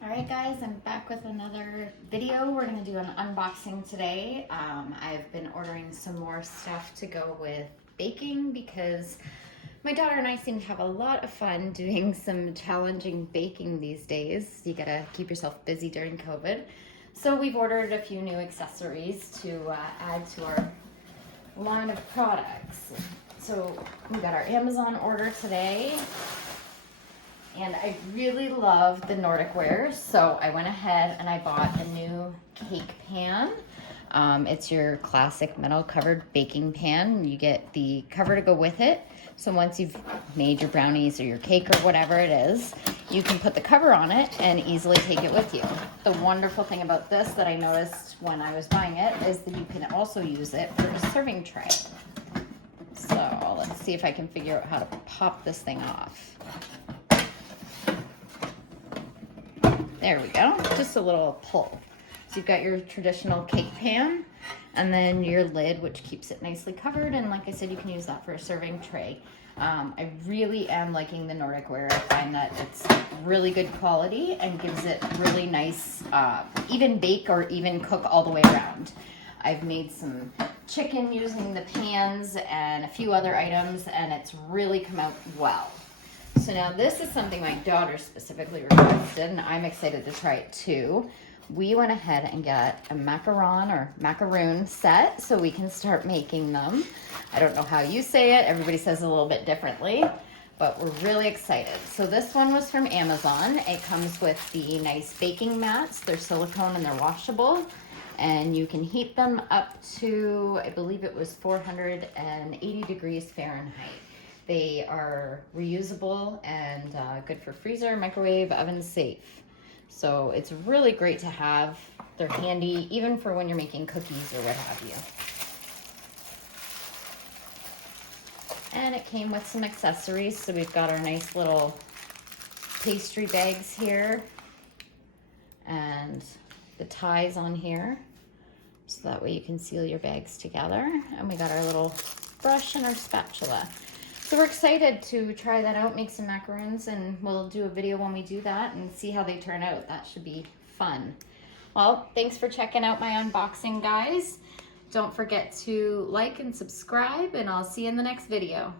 All right guys, I'm back with another video. We're gonna do an unboxing today. I've been ordering some more stuff to go with baking because my daughter and I seem to have a lot of fun doing some challenging baking these days. You gotta keep yourself busy during COVID. So we've ordered a few new accessories to add to our line of products. So we got our Amazon order today. And I really love the Nordic Ware, so I went ahead and I bought a new cake pan. It's your classic metal covered baking pan. You get the cover to go with it. So once you've made your brownies or your cake or whatever it is, you can put the cover on it and easily take it with you. The wonderful thing about this that I noticed when I was buying it is that you can also use it for a serving tray. So let's see if I can figure out how to pop this thing off. There we go, just a little pull. So you've got your traditional cake pan and then your lid, which keeps it nicely covered. And like I said, you can use that for a serving tray. I really am liking the Nordic Ware. I find that it's really good quality and gives it really nice, even bake or even cook all the way around. I've made some chicken using the pans and a few other items, and it's really come out well. So now this is something my daughter specifically requested, and I'm excited to try it too. We went ahead and got a macaron set so we can start making them. I don't know how you say it. Everybody says it a little bit differently, but we're really excited. So this one was from Amazon. It comes with the nice baking mats. They're silicone and they're washable, and you can heat them up to, I believe it was 480 degrees Fahrenheit. They are reusable and good for freezer, microwave, oven safe. So it's really great to have. They're handy even for when you're making cookies or what have you. And it came with some accessories. So we've got our nice little pastry bags here and the ties on here. So that way you can seal your bags together. And we got our little brush and our spatula. So we're excited to try that out, make some macarons, and we'll do a video when we do that and see how they turn out. That should be fun. Well, thanks for checking out my unboxing, guys. Don't forget to like and subscribe, and I'll see you in the next video.